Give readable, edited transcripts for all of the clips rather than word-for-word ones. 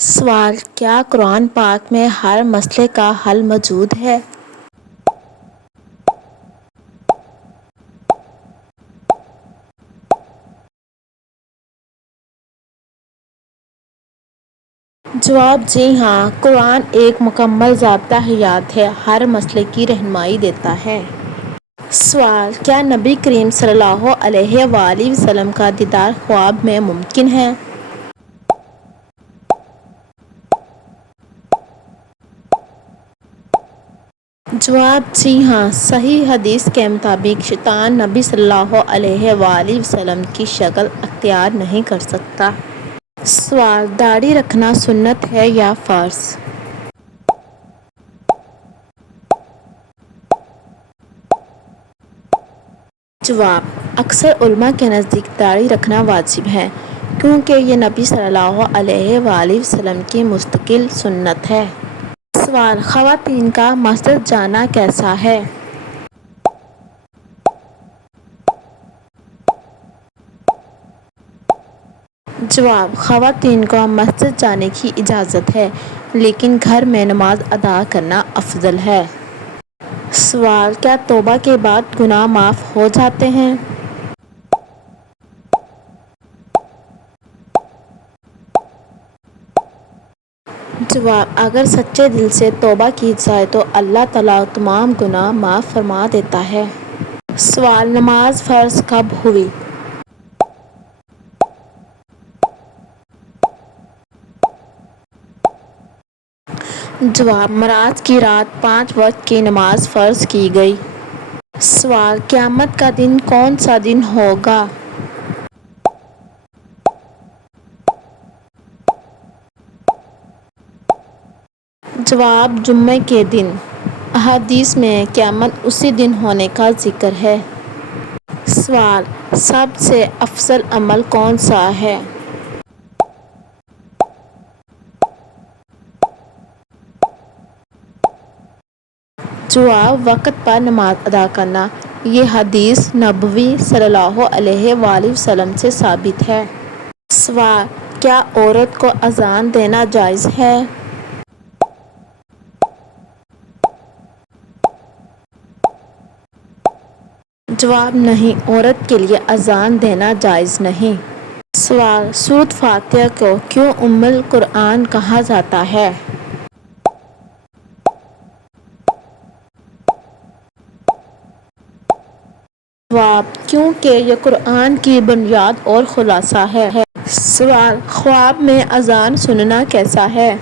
سوال: کیا قرآن پاک میں ہر مسئلے کا حل موجود ہے؟ جواب: جی ہاں، قرآن ایک مکمل ضابطہ حیات ہے، ہر مسئلے کی رہنمائی دیتا ہے۔ سوال: کیا نبی کریم صلی اللہ علیہ وآلہ وسلم کا دیدار خواب میں ممکن ہے؟ جواب: جی ہاں، صحیح حدیث کے مطابق شیطان نبی صلی اللہ علیہ وآلہ وسلم کی شکل اختیار نہیں کر سکتا۔ سوال: داڑھی رکھنا سنت ہے یا فرض؟ جواب: اکثر علماء کے نزدیک داڑھی رکھنا واجب ہے، کیونکہ یہ نبی صلی اللہ علیہ وآلہ وسلم کی مستقل سنت ہے۔ سوال: خواتین کا مسجد جانا کیسا ہے؟ جواب: خواتین کو مسجد جانے کی اجازت ہے، لیکن گھر میں نماز ادا کرنا افضل ہے۔ سوال: کیا توبہ کے بعد گناہ معاف ہو جاتے ہیں؟ جواب: اگر سچے دل سے توبہ کی جائے تو اللہ تعالیٰ تمام گناہ معاف فرما دیتا ہے۔ سوال: نماز فرض کب ہوئی؟ جواب: معراج کی رات 5 وقت کی نماز فرض کی گئی۔ سوال: قیامت کا دن کون سا دن ہوگا؟ جواب: جمعے کے دن۔ احادیث میں قیامت اسی دن ہونے کا ذکر ہے۔ سوال: سب سے افضل عمل کون سا ہے؟ جواب: وقت پر نماز ادا کرنا۔ یہ حدیث نبوی صلی اللہ علیہ وآلہ وسلم سے ثابت ہے۔ سوال: کیا عورت کو اذان دینا جائز ہے؟ جواب: نہیں، عورت کے لیے اذان دینا جائز نہیں۔ سوال: سورۃ فاتحہ کو کیوں ام القرآن کہا جاتا ہے؟ جواب: کیونکہ یہ قرآن کی بنیاد اور خلاصہ ہے۔ سوال: خواب میں اذان سننا کیسا ہے؟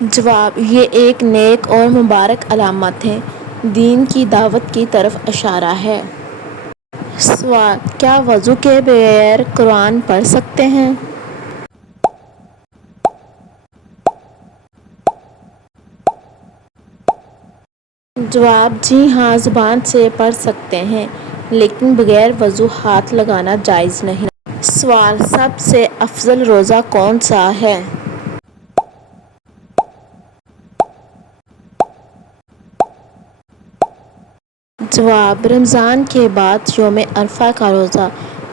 جواب: یہ ایک نیک اور مبارک علامت ہے، دین کی دعوت کی طرف اشارہ ہے۔ سوال: کیا وضو کے بغیر قرآن پڑھ سکتے ہیں؟ جواب: جی ہاں، زبان سے پڑھ سکتے ہیں، لیکن بغیر وضو ہاتھ لگانا جائز نہیں۔ سوال: سب سے افضل روزہ کون سا ہے؟ جواب: رمضان کے بعد یوم عرفہ کا روزہ،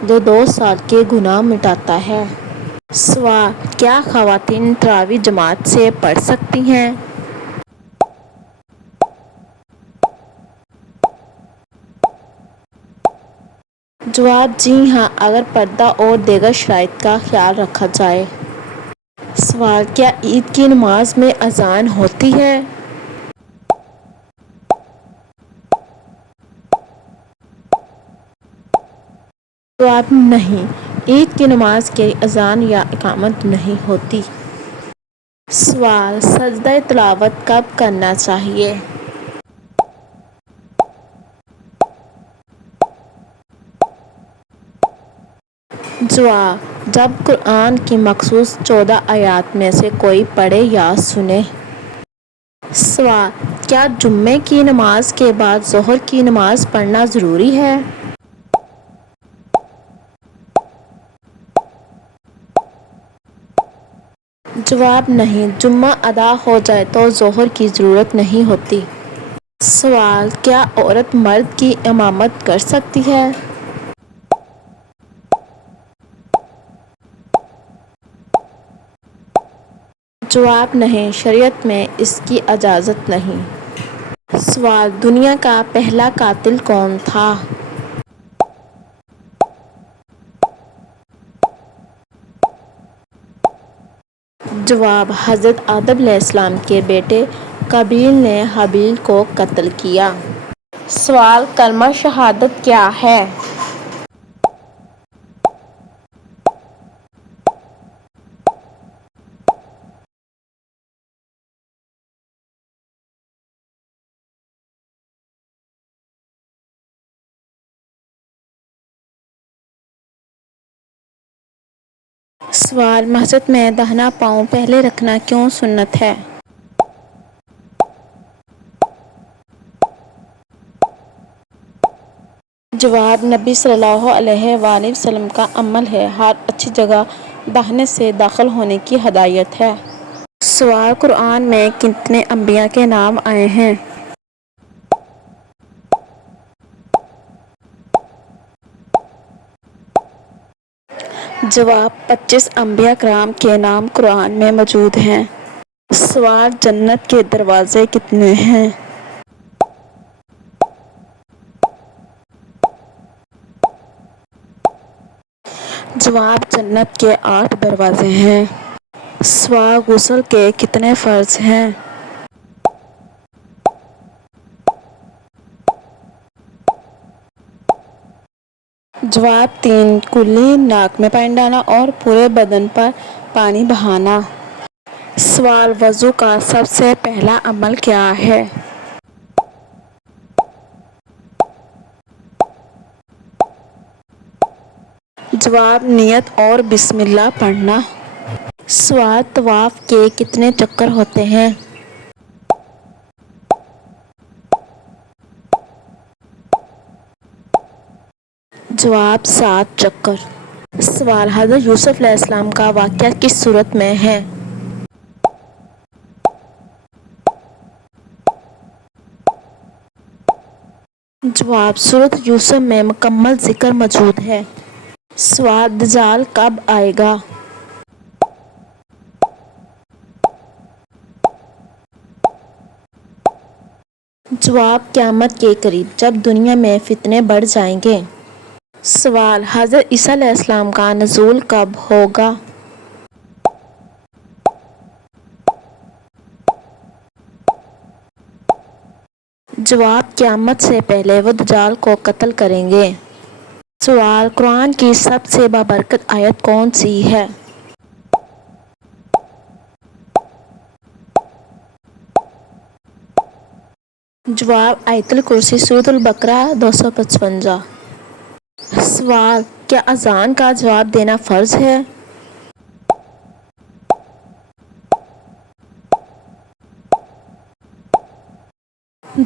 جو 2 سال کے گناہ مٹاتا ہے۔ سوال: کیا خواتین تراویح جماعت سے پڑھ سکتی ہیں؟ جواب: جی ہاں، اگر پردہ اور دیگر شرائط کا خیال رکھا جائے۔ سوال: کیا عید کی نماز میں اذان ہوتی ہے؟ جواب: نہیں، عید کی نماز کے لیے اذان یا اقامت نہیں ہوتی۔ سوال: سجدہ تلاوت کب کرنا چاہیے؟ جواب: جب قرآن کی مخصوص 14 آیات میں سے کوئی پڑھے یا سنے۔ سوال: کیا جمعے کی نماز کے بعد ظہر کی نماز پڑھنا ضروری ہے؟ جواب: نہیں، جمعہ ادا ہو جائے تو ظہر کی ضرورت نہیں ہوتی۔ سوال: کیا عورت مرد کی امامت کر سکتی ہے؟ جواب نہیں، شریعت میں اس کی اجازت نہیں۔ سوال، دنیا کا پہلا قاتل کون تھا؟ جواب، حضرت آدم علیہ السلام کے بیٹے قابیل نے حابیل کو قتل کیا۔ سوال، کلمہ شہادت کیا ہے؟ سوال، مسجد میں داہنا پاؤں پہلے رکھنا کیوں سنت ہے؟ جواب، نبی صلی اللہ علیہ وآلہ وسلم کا عمل ہے، ہر اچھی جگہ داہنے سے داخل ہونے کی ہدایت ہے۔ سوال، قرآن میں کتنے انبیاء کے نام آئے ہیں؟ جواب، 25 انبیاء کرام کے نام قرآن میں موجود ہیں۔ سوال، جنت کے دروازے کتنے ہیں؟ جواب، جنت کے 8 دروازے ہیں۔ سوال، غسل کے کتنے فرض ہیں؟ جواب، 3، کلی ناک میں پانی ڈالنا اور پورے بدن پر پانی بہانا۔ سوال، وضو کا سب سے پہلا عمل کیا ہے؟ جواب، نیت اور بسم اللہ پڑھنا۔ سوال، طواف کے کتنے چکر ہوتے ہیں؟ جواب، 7 چکر۔ سوال، حضرت یوسف علیہ السلام کا واقعہ کس سورت میں ہے؟ جواب، سورت یوسف میں مکمل ذکر موجود ہے۔ سوال، دجال کب آئے گا؟ جواب، قیامت کے قریب، جب دنیا میں فتنے بڑھ جائیں گے۔ سوال، حضرت عیسیٰ علیہ السلام کا نزول کب ہوگا؟ جواب، قیامت سے پہلے وہ دجال کو قتل کریں گے۔ سوال، قرآن کی سب سے بابرکت آیت کون سی ہے؟ جواب، آیت الکرسی، سورۃ البقرہ 255۔ سوال، کیا اذان کا جواب دینا فرض ہے؟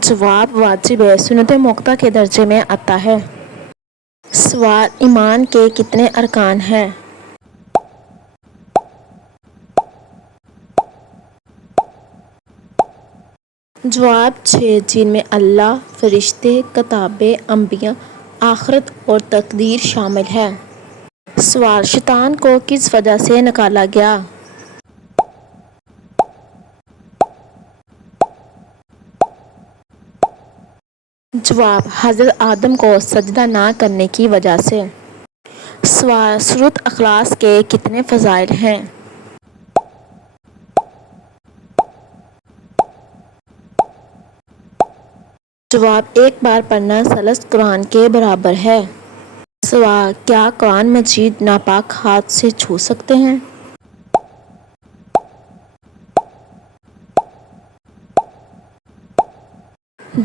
جواب، واجب ہے، سنت موقتہ کے درجے میں آتا ہے۔ سوال، ایمان کے کتنے ارکان ہیں؟ جواب، 6، جن میں اللہ، فرشتے، کتابیں، انبیاء، آخرت اور تقدیر شامل ہے۔ سوال، شیطان کو کس وجہ سے نکالا گیا؟ جواب، حضرت آدم کو سجدہ نہ کرنے کی وجہ سے۔ سوال، سورۃ اخلاص کے کتنے فضائل ہیں؟ جواب، ایک بار پڑھنا ثلث قرآن کے برابر ہے۔ سوال، کیا قرآن مجید ناپاک ہاتھ سے چھو سکتے ہیں؟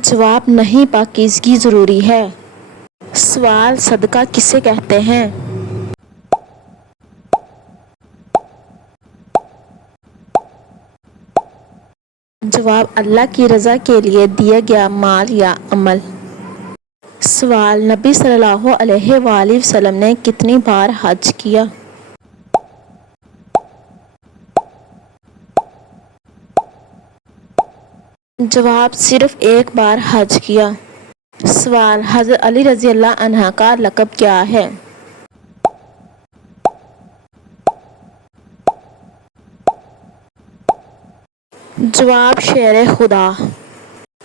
جواب، نہیں، پاکیزگی ضروری ہے۔ سوال، صدقہ کسے کہتے ہیں؟ جواب، اللہ کی رضا کے لیے دیا گیا مال یا عمل۔ سوال، نبی صلی اللہ علیہ وآلہ وسلم نے کتنی بار حج کیا؟ جواب، صرف ایک بار حج کیا۔ سوال، حضرت علی رضی اللہ عنہ کا لقب کیا ہے؟ جواب شعر خدا۔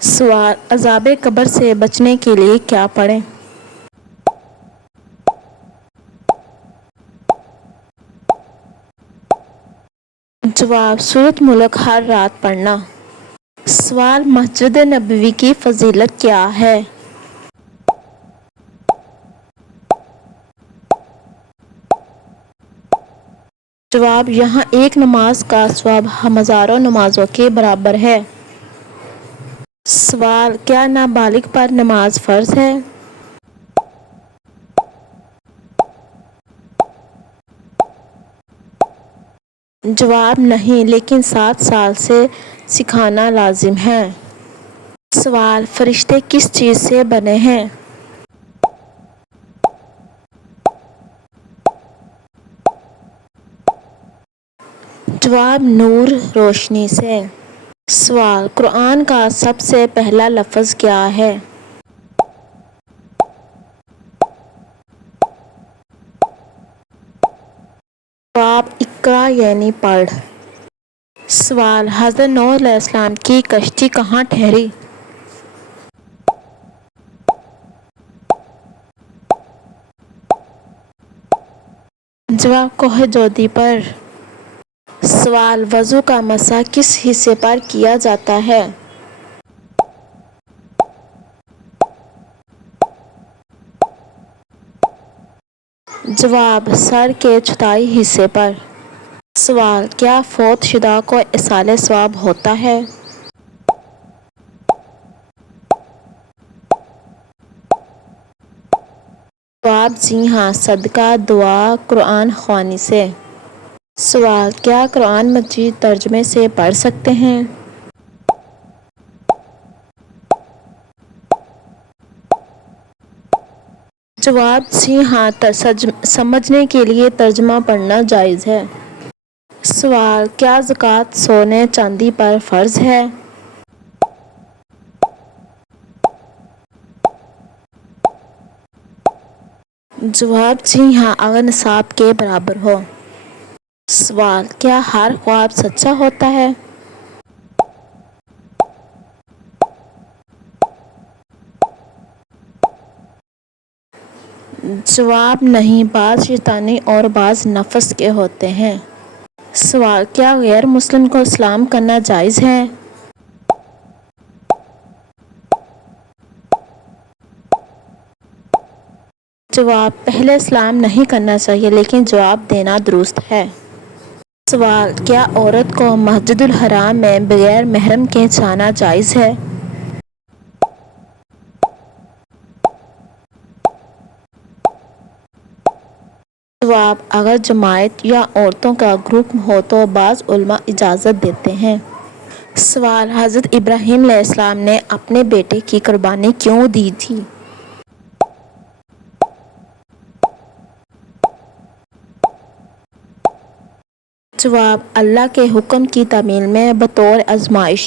سوال عذاب قبر سے بچنے کے لیے کیا پڑھیں؟ جواب سورۃ ملک ہر رات پڑھنا۔ سوال مسجد نبوی کی فضیلت کیا ہے؟ جواب یہاں ایک نماز کا ثواب ہزاروں نمازوں کے برابر ہے۔ سوال کیا نابالغ پر نماز فرض ہے؟ جواب نہیں، لیکن 7 سال سے سکھانا لازم ہے۔ سوال فرشتے کس چیز سے بنے ہیں؟ جواب نور، روشنی سے۔ سوال قرآن کا سب سے پہلا لفظ کیا ہے؟ جواب اقرا یعنی پڑھ۔ سوال حضرت نوح علیہ السلام کی کشتی کہاں ٹھہری؟ جواب کوہ جودی پر۔ سوال وضو کا مسح کس حصے پر کیا جاتا ہے؟ جواب سر کے چوتھائی حصے پر۔ سوال کیا فوت شدہ کو ایصال ثواب ہوتا ہے؟ جواب جی ہاں، صدقہ، دعا، قرآن خوانی سے۔ سوال کیا قرآن مجید ترجمے سے پڑھ سکتے ہیں؟ جواب جی ہاں، سمجھنے کے لیے ترجمہ پڑھنا جائز ہے۔ سوال کیا زکوٰۃ سونے چاندی پر فرض ہے؟ جواب جی ہاں، اگر نصاب کے برابر ہو۔ سوال کیا ہر خواب سچا ہوتا ہے؟ جواب نہیں، بعض شیطانی اور بعض نفس کے ہوتے ہیں۔ سوال کیا غیر مسلم کو سلام کرنا جائز ہے؟ جواب پہلے سلام نہیں کرنا چاہیے، لیکن جواب دینا درست ہے۔ سوال کیا عورت کو مسجد الحرام میں بغیر محرم کے جانا جائز ہے؟ جواب اگر جماعت یا عورتوں کا گروپ ہو تو بعض علماء اجازت دیتے ہیں۔ سوال حضرت ابراہیم علیہ السلام نے اپنے بیٹے کی قربانی کیوں دی تھی؟ جواب اللہ کے حکم کی تعمیل میں بطور آزمائش۔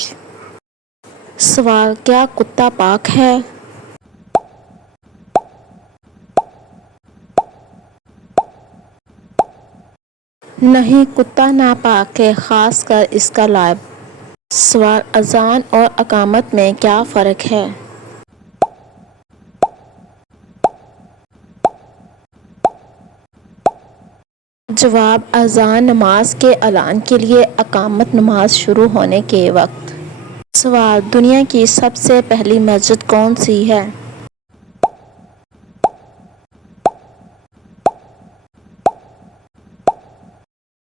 سوال کیا کتا پاک ہے؟ نہیں، کتا ناپاک ہے، خاص کر اس کا لعاب۔ سوال اذان اور اقامت میں کیا فرق ہے؟ جواب اذان نماز کے اعلان کے لیے، اقامت نماز شروع ہونے کے وقت۔ سوال دنیا کی سب سے پہلی مسجد کون سی ہے؟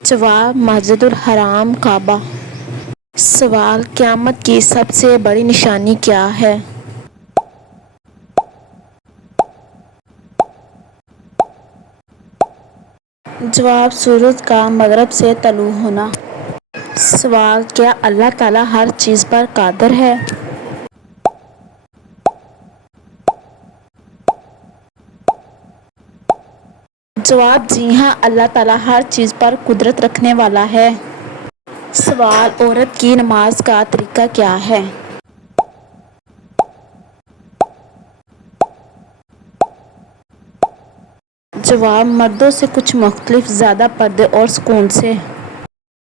جواب مسجد الحرام، کعبہ۔ سوال قیامت کی سب سے بڑی نشانی کیا ہے؟ جواب سورج کا مغرب سے طلوع ہونا۔ سوال کیا اللہ تعالیٰ ہر چیز پر قادر ہے؟ جواب جی ہاں، اللہ تعالیٰ ہر چیز پر قدرت رکھنے والا ہے۔ سوال عورت کی نماز کا طریقہ کیا ہے؟ جواب مردوں سے کچھ مختلف، زیادہ پردے اور سکون سے۔